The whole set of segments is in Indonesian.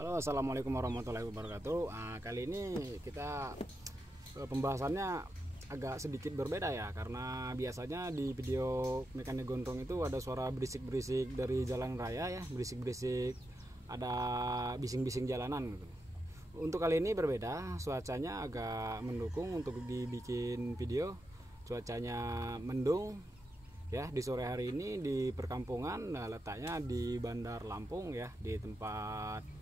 Halo, assalamualaikum warahmatullahi wabarakatuh. Kali ini kita pembahasannya agak sedikit berbeda ya, karena biasanya di video mekanik gondrong itu ada suara berisik-berisik dari jalan raya ya, berisik-berisik, ada bising-bising jalanan gitu. Untuk kali ini berbeda, cuacanya agak mendukung untuk dibikin video. Cuacanya mendung ya di sore hari ini di perkampungan. Nah, letaknya di Bandar Lampung ya, di tempat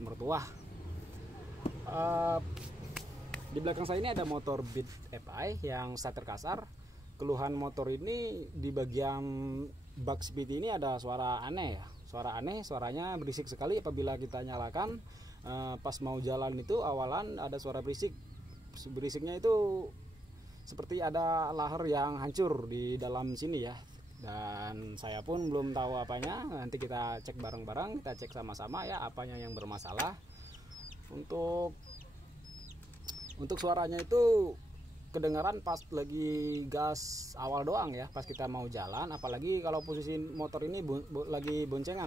mertua. Di belakang saya ini ada motor Beat FI yang starter kasar. Keluhan motor ini di bagian bak speed ini ada suara aneh ya, suaranya berisik sekali apabila kita nyalakan. Pas mau jalan itu awalan ada suara berisiknya itu seperti ada lahar yang hancur di dalam sini ya. Dan saya pun belum tahu apanya, nanti kita cek bareng-bareng, kita cek sama-sama ya apanya yang bermasalah. Untuk suaranya itu kedengaran pas lagi gas awal doang ya, pas kita mau jalan, apalagi kalau posisi motor ini lagi bonceng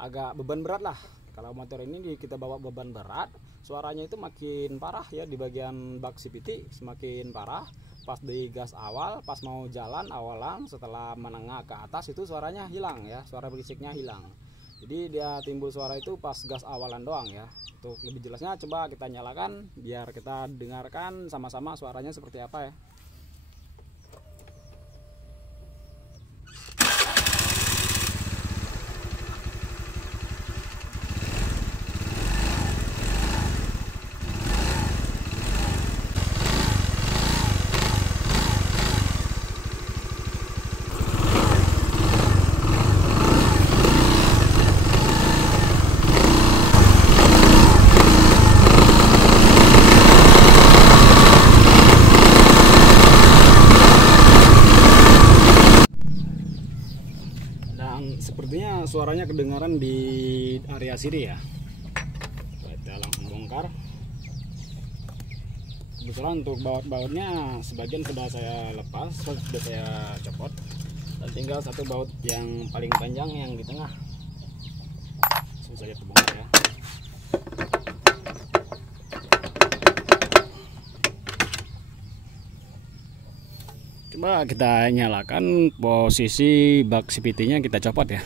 agak beban berat lah. Kalau motor ini kita bawa beban berat, suaranya itu makin parah ya di bagian bak CVT, semakin parah. Pas di gas awal, pas mau jalan awalan, setelah menengah ke atas itu suaranya hilang ya, suara berisiknya hilang. Jadi dia timbul suara itu pas gas awalan doang ya. Untuk lebih jelasnya coba kita nyalakan biar kita dengarkan sama-sama suaranya seperti apa ya. Sepertinya suaranya kedengaran di area sini ya. Kita langsung bongkar. Kebetulan untuk baut-bautnya sebagian sudah saya lepas, sudah saya copot, dan tinggal satu baut yang paling panjang yang di tengah. Langsung saja terbongkar ya. Coba kita nyalakan, posisi bak CVT-nya kita copot ya.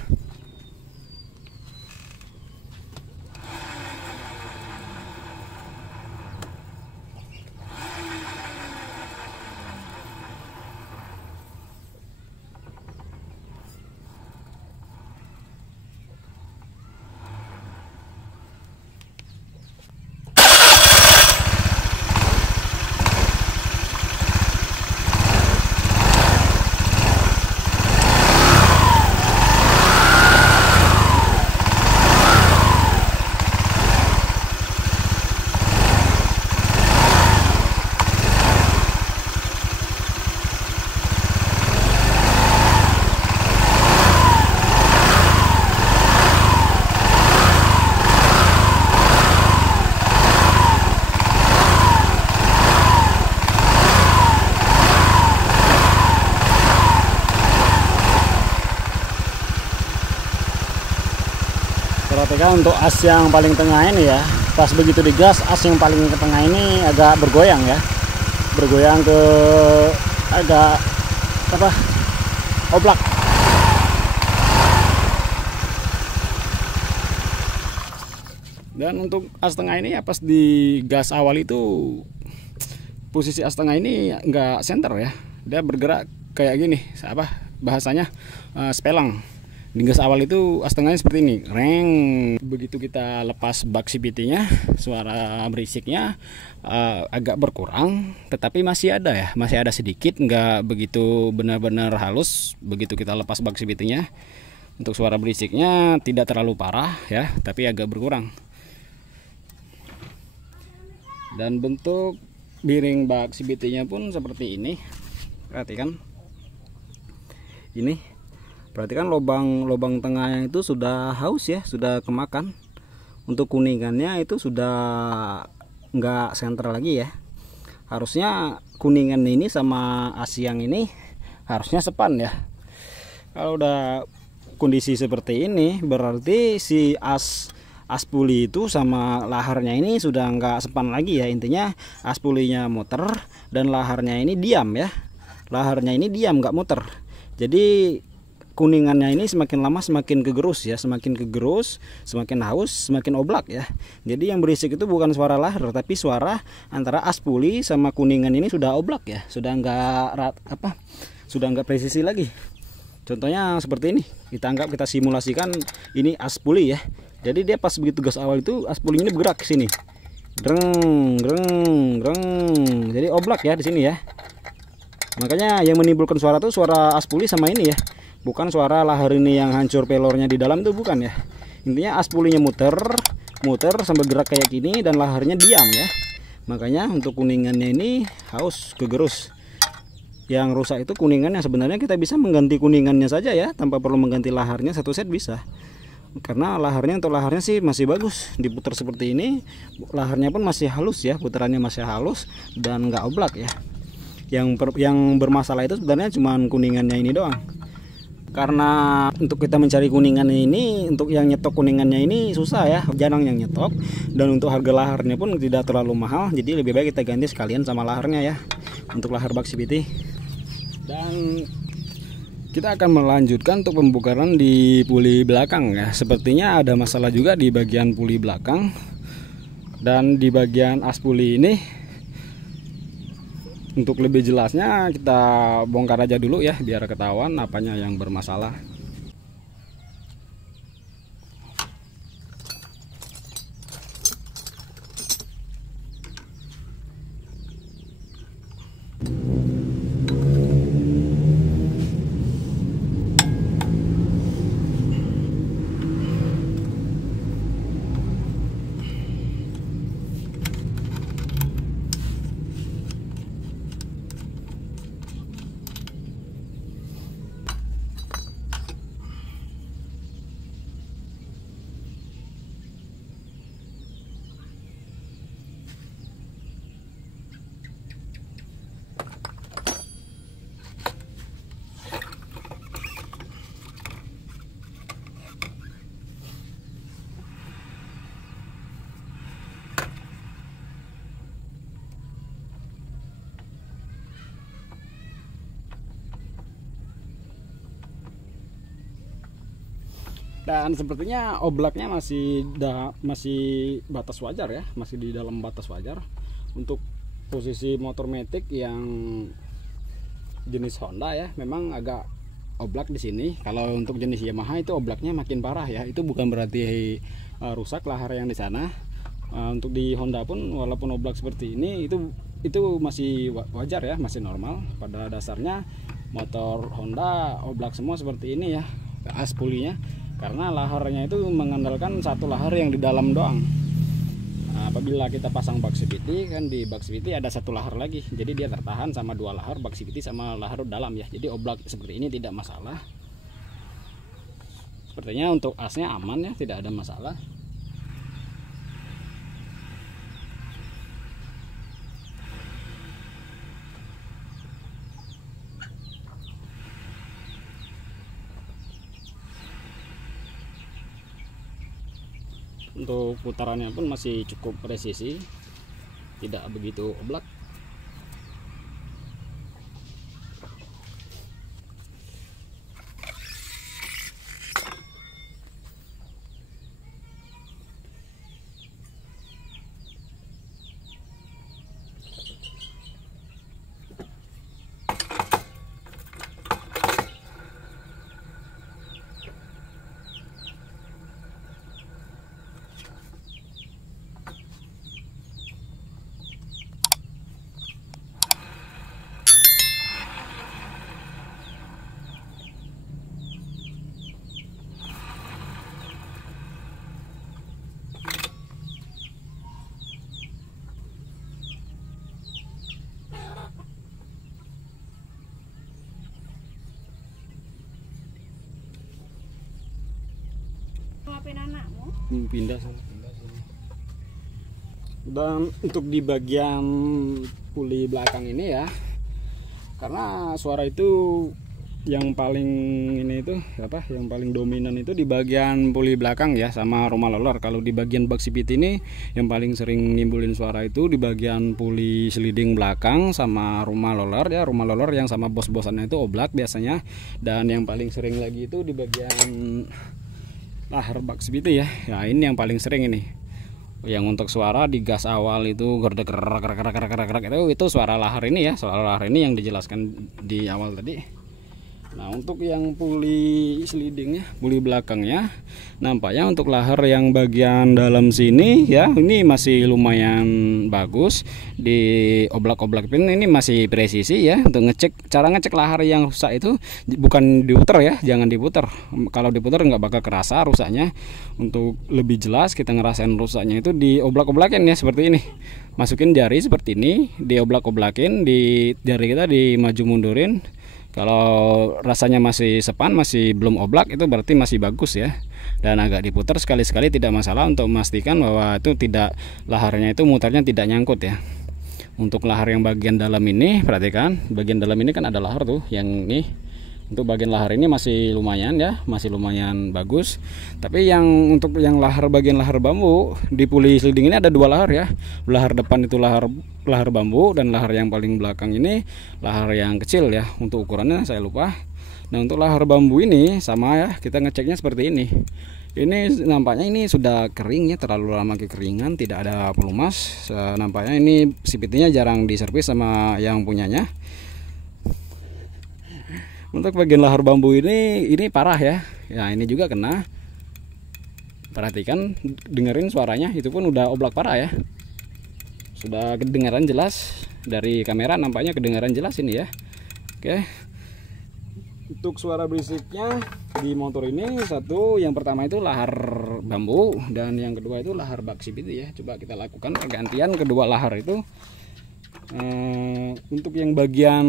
Perhatikan untuk as yang paling tengah ini ya, pas begitu digas as yang paling ke tengah ini agak bergoyang ya, bergoyang ke agak oblak. Dan untuk as tengah ini ya, pas di gas awal itu posisi as tengah ini enggak center ya, dia bergerak kayak gini, bahasanya spelang. Di gas awal itu as tengahnya seperti ini, reng. Begitu kita lepas bak CVT-nya, suara berisiknya agak berkurang, tetapi masih ada ya, masih ada sedikit, nggak begitu benar-benar halus. Begitu kita lepas bak CVT-nya, untuk suara berisiknya tidak terlalu parah ya, tapi agak berkurang. Dan bentuk biring bak CVT-nya pun seperti ini. Perhatikan ini. Perhatikan lubang tengahnya itu sudah haus ya, sudah kemakan. Untuk kuningannya itu sudah nggak sentral lagi ya. Harusnya kuningan ini sama as yang ini harusnya sepan ya. Kalau udah kondisi seperti ini berarti si as puli itu sama laharnya ini sudah nggak sepan lagi ya. Intinya as pulinya muter dan laharnya ini diam ya. Laharnya ini diam, nggak muter. Jadi kuningannya ini semakin lama semakin kegerus ya, semakin kegerus, semakin haus, semakin oblak ya. Jadi yang berisik itu bukan suara lahar, tapi suara antara as puli sama kuningan ini sudah oblak ya, sudah nggak presisi lagi. Contohnya seperti ini, kita simulasikan ini as puli ya. Jadi dia pas begitu gas awal itu as puli ini bergerak ke sini, dreng, dreng, dreng. Jadi oblak ya di sini ya. Makanya yang menimbulkan suara tuh suara as puli sama ini ya. Bukan suara lahar ini yang hancur pelornya di dalam tuh, bukan ya. Intinya as pulinya muter sampai gerak kayak gini dan laharnya diam ya. Makanya untuk kuningannya ini haus, kegerus. Yang rusak itu kuningannya. Sebenarnya kita bisa mengganti kuningannya saja ya, tanpa perlu mengganti laharnya, satu set bisa. Karena laharnya sih masih bagus, diputar seperti ini, laharnya pun masih halus ya, putarannya masih halus dan nggak oblak ya. Yang bermasalah itu sebenarnya cuma kuningannya ini doang. Karena untuk kita mencari kuningan ini, untuk yang nyetok kuningannya ini susah ya, jarang yang nyetok, dan untuk harga laharnya pun tidak terlalu mahal. Jadi lebih baik kita ganti sekalian sama laharnya ya, untuk lahar Buck CVT. Dan kita akan melanjutkan untuk pembukaran di puli belakang ya. Sepertinya ada masalah juga di bagian puli belakang, dan di bagian as puli ini. Untuk lebih jelasnya kita bongkar aja dulu ya, biar ketahuan apanya yang bermasalah. Dan sepertinya oblaknya masih batas wajar ya, masih di dalam batas wajar. Untuk posisi motor matic yang jenis Honda ya, memang agak oblak di sini. Kalau untuk jenis Yamaha itu oblaknya makin parah ya. Itu bukan berarti rusak lahar yang di sana. Untuk di Honda pun walaupun oblak seperti ini itu masih wajar ya, masih normal. Pada dasarnya motor Honda oblak semua seperti ini ya, as pulinya. Karena laharnya itu mengandalkan satu lahar yang di dalam doang. Nah, apabila kita pasang Buck CVT, kan di Buck CVT ada satu lahar lagi, jadi dia tertahan sama dua lahar Buck CVT sama lahar dalam ya. Jadi oblak seperti ini tidak masalah. Sepertinya untuk asnya aman ya, tidak ada masalah. Untuk putarannya pun masih cukup presisi, tidak begitu oblak. Pindah sana. Dan untuk di bagian puli belakang ini ya, karena suara itu yang paling ini itu apa? Yang paling dominan itu di bagian puli belakang ya, sama rumah loler. Kalau di bagian bak sipit ini yang paling sering nimbulin suara itu di bagian puli sliding belakang sama rumah loler ya. Rumah loler yang sama bos-bosannya itu oblak biasanya. Dan yang paling sering lagi itu di bagian lahar bak sipit ya. Ya ini yang paling sering ini. Yang untuk suara di gas awal itu itu suara lahar ini ya, suara lahar ini yang dijelaskan di awal tadi. Nah untuk yang puli slidingnya, puli belakangnya, nampaknya untuk lahar yang bagian dalam sini ya, ini masih lumayan bagus. Di oblak-oblak pin ini masih presisi ya. Untuk ngecek, cara ngecek lahar yang rusak itu bukan diputer ya, jangan diputer. Kalau diputer nggak bakal kerasa rusaknya. Untuk lebih jelas kita ngerasain rusaknya itu di oblak-oblakin ya, seperti ini. Masukin jari seperti ini, di oblak-oblakin, di jari kita dimaju mundurin. Kalau rasanya masih sepan, masih belum oblak, itu berarti masih bagus ya. Dan agak diputar sekali-sekali tidak masalah untuk memastikan bahwa itu tidak, laharnya itu mutarnya tidak nyangkut ya. Untuk lahar yang bagian dalam ini, perhatikan, bagian dalam ini kan ada lahar tuh, yang ini. Untuk bagian lahar ini masih lumayan ya, masih lumayan bagus. Tapi yang untuk yang lahar, bagian lahar bambu di puli sliding ini ada dua lahar ya. Lahar depan itu lahar bambu, dan lahar yang paling belakang ini lahar yang kecil ya. Untuk ukurannya saya lupa. Nah untuk lahar bambu ini sama ya, kita ngeceknya seperti ini. Ini nampaknya ini sudah kering ya, terlalu lama kekeringan, tidak ada pelumas. Nampaknya ini sipitnya jarang diservis sama yang punyanya. Untuk bagian lahar bambu ini parah ya. Ya ini juga kena. Perhatikan, dengerin suaranya, itu pun udah oblak parah ya. Sudah kedengaran jelas dari kamera, nampaknya kedengaran jelas ini ya. Oke. Untuk suara berisiknya di motor ini satu, yang pertama itu lahar bambu, dan yang kedua itu lahar bak sipit ya. Coba kita lakukan pergantian kedua lahar itu. Untuk yang bagian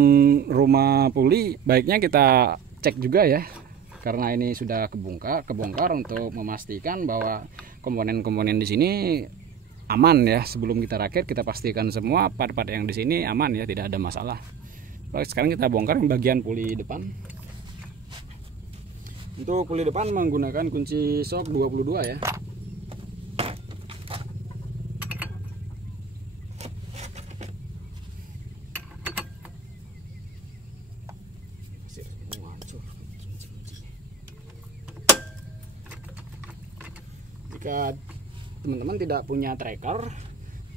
rumah puli baiknya kita cek juga ya, karena ini sudah kebongkar untuk memastikan bahwa komponen-komponen di sini aman ya. Sebelum kita rakit kita pastikan semua part-part yang di sini aman ya, tidak ada masalah. Baik, sekarang kita bongkar bagian puli depan. Untuk puli depan menggunakan kunci sok 22 ya. Jika teman-teman tidak punya tracker,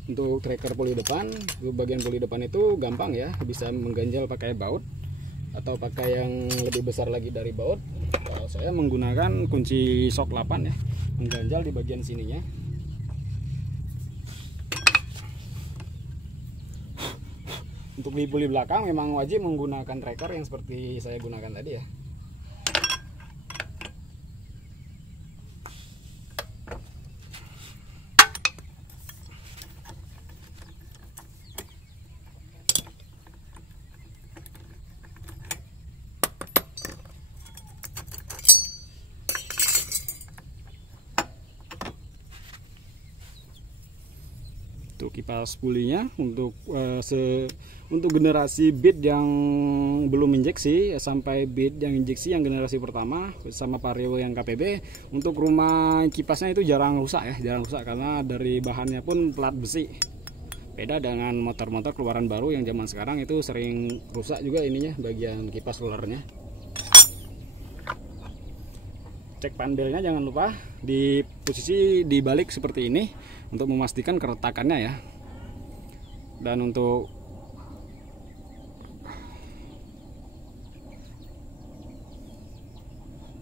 untuk tracker puli depan, bagian puli depan itu gampang ya, bisa mengganjal pakai baut atau pakai yang lebih besar lagi dari baut. Kalau saya menggunakan kunci sok 8 ya, mengganjal di bagian sininya. Untuk di puli belakang memang wajib menggunakan tracker yang seperti saya gunakan tadi ya. Untuk kipas pulinya, untuk generasi bead yang belum injeksi sampai bead yang injeksi yang generasi pertama sama Vario yang KPB, untuk rumah kipasnya itu jarang rusak ya, jarang rusak karena dari bahannya pun plat besi. Beda dengan motor-motor keluaran baru yang zaman sekarang itu sering rusak juga ininya, bagian kipas rollernya. Cek pandelnya jangan lupa di posisi dibalik seperti ini untuk memastikan keretakannya ya. Dan untuk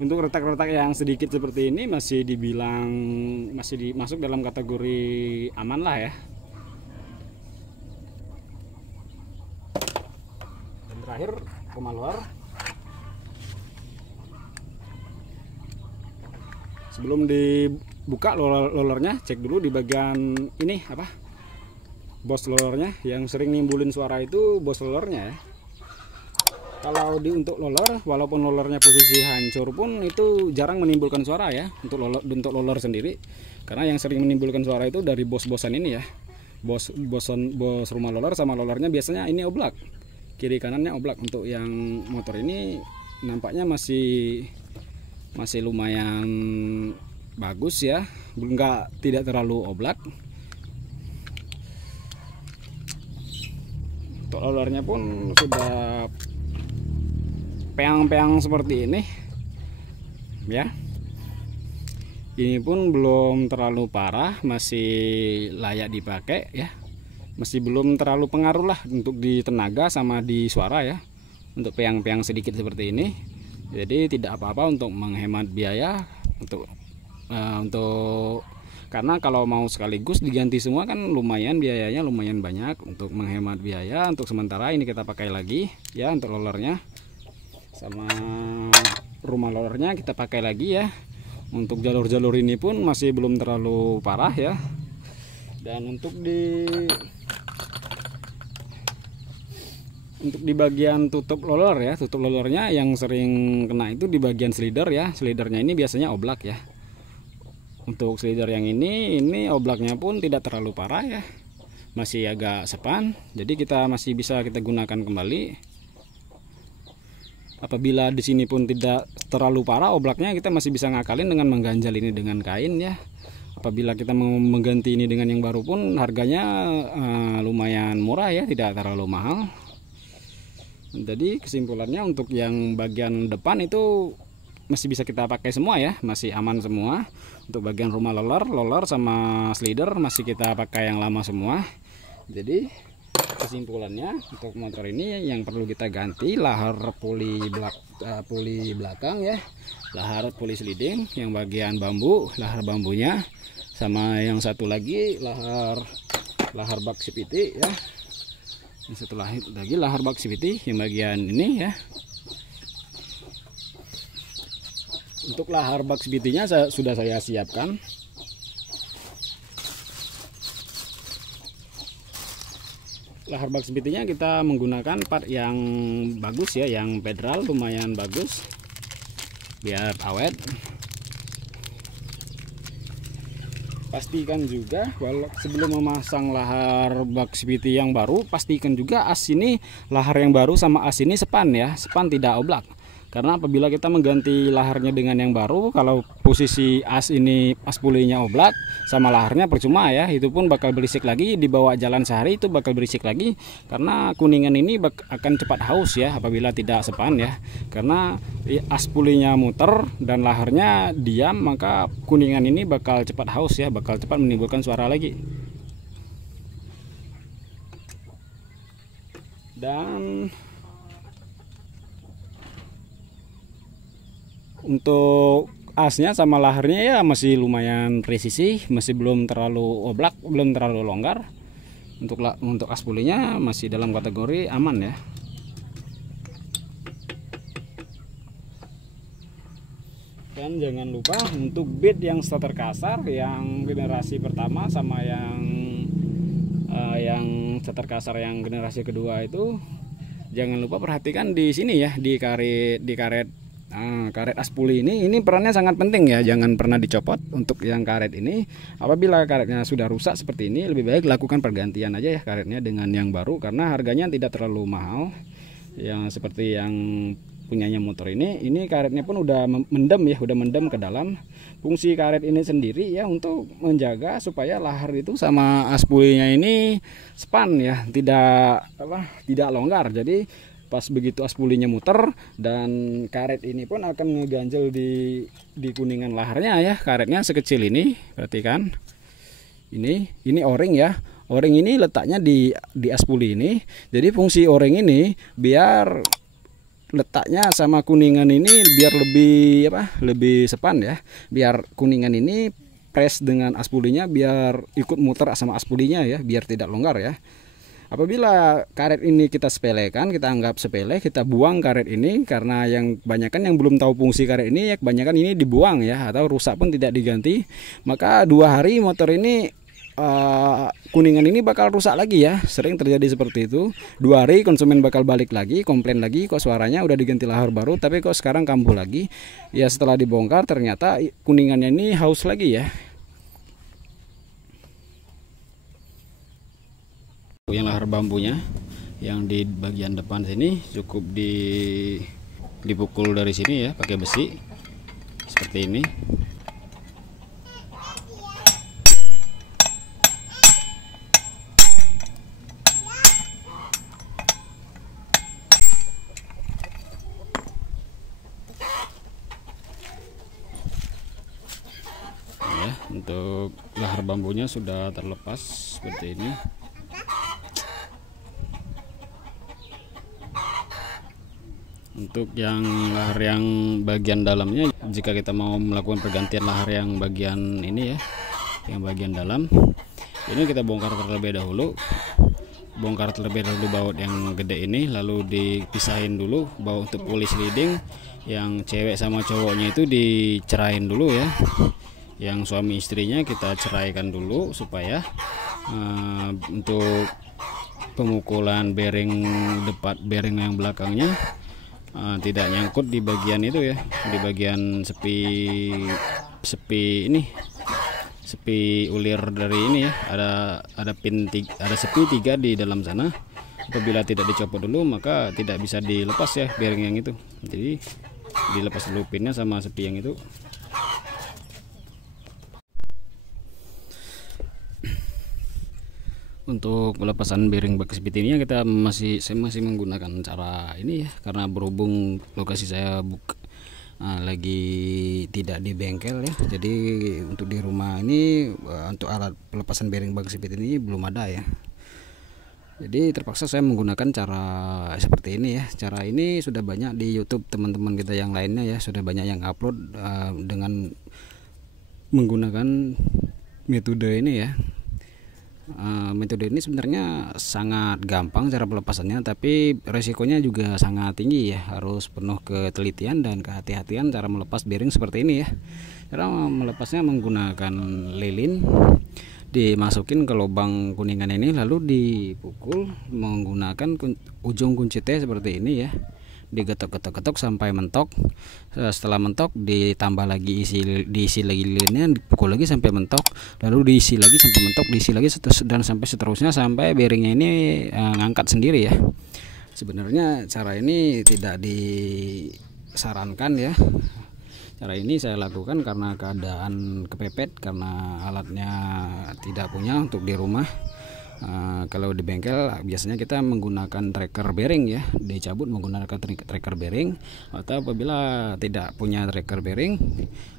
retak-retak yang sedikit seperti ini masih dibilang masuk dalam kategori aman lah ya. Dan terakhir rumah luar. Sebelum dibuka rollernya, cek dulu di bagian ini apa, bos rollernya. Yang sering nimbulin suara itu bos rollernya ya. Kalau untuk roller, walaupun rollernya posisi hancur pun itu jarang menimbulkan suara ya, untuk roller sendiri. Karena yang sering menimbulkan suara itu dari bos-bosan ini ya, bos rumah roller sama rollernya biasanya ini oblak, kiri kanannya oblak. Untuk yang motor ini nampaknya masih lumayan bagus ya, tidak terlalu oblak. Untuk lolernya pun sudah peang-peang seperti ini ya. Ini pun belum terlalu parah, masih layak dipakai ya, masih belum terlalu pengaruh lah untuk di tenaga sama di suara ya, untuk peang-peang sedikit seperti ini. Jadi tidak apa-apa untuk menghemat biaya karena kalau mau sekaligus diganti semua kan lumayan biayanya, lumayan banyak. Untuk menghemat biaya, untuk sementara ini kita pakai lagi ya, untuk lolernya sama rumah lolernya kita pakai lagi ya. Untuk jalur-jalur ini pun masih belum terlalu parah ya. Dan untuk di bagian tutup loler ya, tutup lolernya yang sering kena itu di bagian slider ya. Slidernya ini biasanya oblak ya. Untuk slider yang ini oblaknya pun tidak terlalu parah ya, masih agak sepan, jadi kita masih bisa kita gunakan kembali. Apabila di sini pun tidak terlalu parah oblaknya, kita masih bisa ngakalin dengan mengganjal ini dengan kain ya. Apabila kita mau mengganti ini dengan yang baru pun harganya lumayan murah ya, tidak terlalu mahal. Jadi kesimpulannya untuk yang bagian depan itu masih bisa kita pakai semua ya, masih aman semua. Untuk bagian rumah loler sama slider masih kita pakai yang lama semua. Jadi kesimpulannya untuk motor ini yang perlu kita ganti lahar puli belakang ya, lahar puli sliding yang bagian bambu, lahar bambunya, sama yang satu lagi lahar bak CVT ya. Yang satu lagi lahar bak CVT yang bagian ini ya. Untuk lahar bak CVT-nya sudah saya siapkan. Lahar bak CVT-nya kita menggunakan part yang bagus ya, yang federal lumayan bagus biar awet. Pastikan juga sebelum memasang lahar bak CVT yang baru, pastikan juga as ini, lahar yang baru sama as ini sepan ya, sepan tidak oblak. Karena apabila kita mengganti laharnya dengan yang baru, kalau posisi as pulinya oblak sama laharnya percuma ya, itu pun bakal berisik lagi, dibawa jalan sehari itu bakal berisik lagi. Karena kuningan ini akan cepat haus ya apabila tidak sepan ya. Karena as pulinya muter dan laharnya diam, maka kuningan ini bakal cepat haus ya, bakal cepat menimbulkan suara lagi. Dan untuk asnya sama laharnya ya masih lumayan presisi, masih belum terlalu oblak, belum terlalu longgar. Untuk as pulinya masih dalam kategori aman ya. Dan jangan lupa untuk bead yang starter kasar yang generasi pertama sama yang starter kasar yang generasi kedua itu jangan lupa perhatikan di sini ya, di karet as puli ini perannya sangat penting ya, jangan pernah dicopot. Untuk yang karet ini, apabila karetnya sudah rusak seperti ini, lebih baik lakukan pergantian aja ya karetnya dengan yang baru, karena harganya tidak terlalu mahal. Yang seperti yang punyanya motor ini karetnya pun udah mendem ya, udah mendem ke dalam. Fungsi karet ini sendiri ya untuk menjaga supaya lahar itu sama as pulinya ini span ya, tidak longgar. Jadi pas begitu as pulinya muter dan karet ini pun akan ngeganjel di kuningan laharnya ya. Karetnya sekecil ini, perhatikan. Ini o-ring ya. O-ring ini letaknya di as puli ini. Jadi fungsi o-ring ini biar letaknya sama kuningan ini biar lebih sepan ya. Biar kuningan ini press dengan as pulinya biar ikut muter sama as pulinya ya, biar tidak longgar ya. Apabila karet ini kita sepelekan, kita anggap sepele, kita buang karet ini, karena yang kebanyakan yang belum tahu fungsi karet ini ya kebanyakan ini dibuang ya, atau rusak pun tidak diganti, maka 2 hari motor ini kuningan ini bakal rusak lagi ya. Sering terjadi seperti itu. 2 hari konsumen bakal balik lagi, komplain lagi, kok suaranya udah diganti lahar baru tapi kok sekarang kambuh lagi. Ya setelah dibongkar ternyata kuningannya ini haus lagi ya. Yang lahar bambunya yang di bagian depan sini cukup dipukul dari sini ya pakai besi seperti ini. Ya, untuk lahar bambunya sudah terlepas seperti ini. Untuk yang lahar yang bagian dalamnya, jika kita mau melakukan pergantian lahar yang bagian ini ya, yang bagian dalam, ini kita bongkar terlebih dahulu. Bongkar terlebih dahulu baut yang gede ini, lalu dipisahin dulu baut untuk polis leading. Yang cewek sama cowoknya itu dicerain dulu ya. Yang suami istrinya kita ceraikan dulu supaya untuk pemukulan bearing depan, bearing yang belakangnya tidak nyangkut di bagian itu ya, di bagian sepi ini, sepi ulir dari ini ya. Ada pin ada sepi 3 di dalam sana. Apabila tidak dicopot dulu maka tidak bisa dilepas ya bearing yang itu. Jadi dilepas dulu pinnya sama sepi yang itu. Untuk pelepasan bearing bak speed ini saya masih menggunakan cara ini ya, karena berhubung lokasi saya lagi tidak di bengkel ya, jadi untuk di rumah ini untuk alat pelepasan bearing bak speed ini belum ada ya. Jadi terpaksa saya menggunakan cara seperti ini ya. Cara ini sudah banyak di YouTube teman-teman kita yang lainnya ya, sudah banyak yang upload dengan menggunakan metode ini ya. Metode ini sebenarnya sangat gampang cara pelepasannya, tapi resikonya juga sangat tinggi ya. Harus penuh ketelitian dan kehati-hatian cara melepas bearing seperti ini ya. Cara melepasnya menggunakan lilin, dimasukin ke lubang kuningan ini, lalu dipukul menggunakan ujung kunci T seperti ini ya. Digetok-getok sampai mentok. Setelah mentok ditambah lagi diisi lagi lilinnya, dipukul lagi sampai mentok, lalu diisi lagi sampai mentok, diisi lagi dan sampai seterusnya sampai bearingnya ini ngangkat sendiri ya. Sebenarnya cara ini tidak disarankan ya. Cara ini saya lakukan karena keadaan kepepet, karena alatnya tidak punya untuk di rumah. Kalau di bengkel biasanya kita menggunakan tracker bearing ya, dicabut menggunakan tracker bearing, atau apabila tidak punya tracker bearing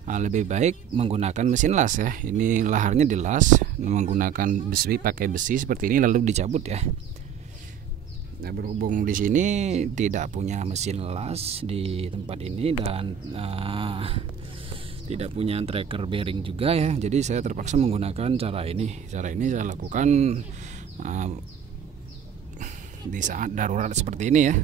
lebih baik menggunakan mesin las ya. Ini laharnya dilas menggunakan besi, pakai besi seperti ini, lalu dicabut ya. Nah, berhubung di sini tidak punya mesin las di tempat ini dan tidak punya tracker bearing juga ya, jadi saya terpaksa menggunakan cara ini. Cara ini saya lakukan di saat darurat seperti ini ya.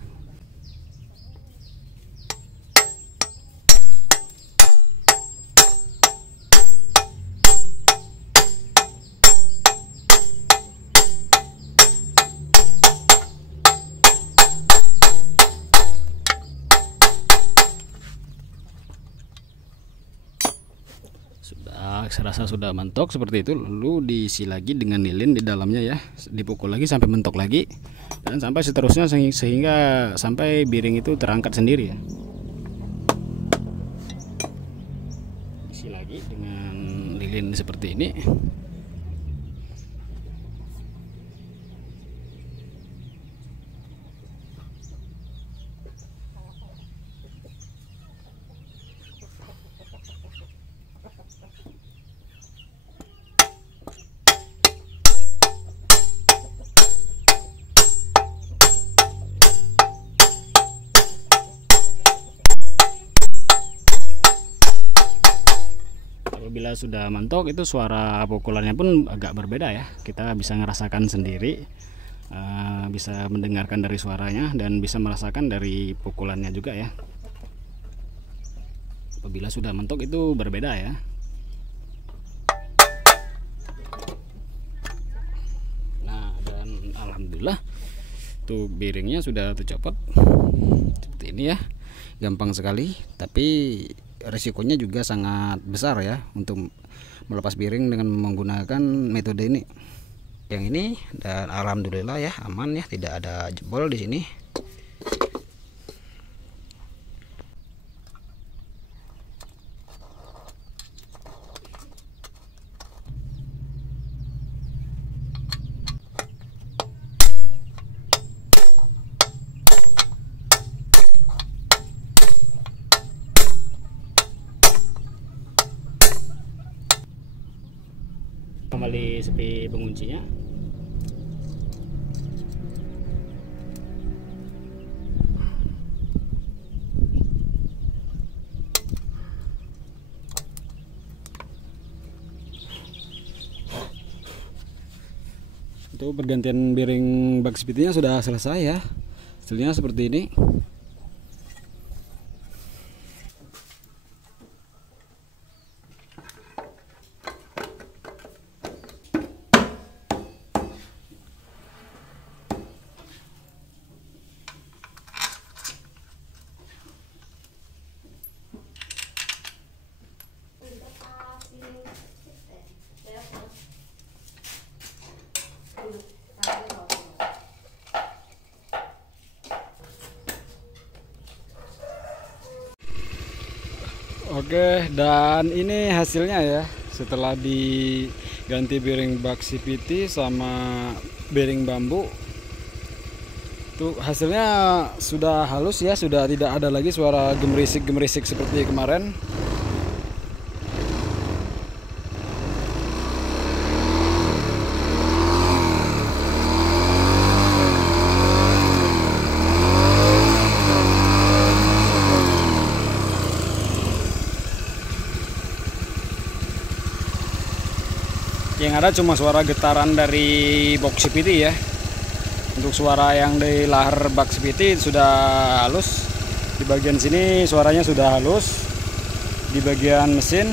Saya rasa sudah mentok seperti itu, lalu diisi lagi dengan lilin di dalamnya ya, dipukul lagi sampai mentok lagi dan sampai seterusnya sehingga sampai bearing itu terangkat sendiri ya. Isi lagi dengan lilin seperti ini. Apabila sudah mentok itu suara pukulannya pun agak berbeda ya, kita bisa ngerasakan sendiri, bisa mendengarkan dari suaranya dan bisa merasakan dari pukulannya juga ya. Apabila sudah mentok itu berbeda ya. Nah, dan alhamdulillah tuh bearingnya sudah tercopot seperti ini ya, gampang sekali, tapi resikonya juga sangat besar ya untuk melepas bearing dengan menggunakan metode ini. Yang ini, dan alhamdulillah ya aman ya, tidak ada jebol di sini. Kembali sepi penguncinya. Itu pergantian bearing bak speednya sudah selesai ya. Hasilnya seperti ini. Oke, dan ini hasilnya ya, setelah diganti bearing bak CVT sama bearing bambu, tuh hasilnya sudah halus ya, sudah tidak ada lagi suara gemerisik-gemerisik seperti kemarin. Yang ada cuma suara getaran dari box CVT ya. Untuk suara yang di lahar bak CVT sudah halus. Di bagian sini suaranya sudah halus. Di bagian mesin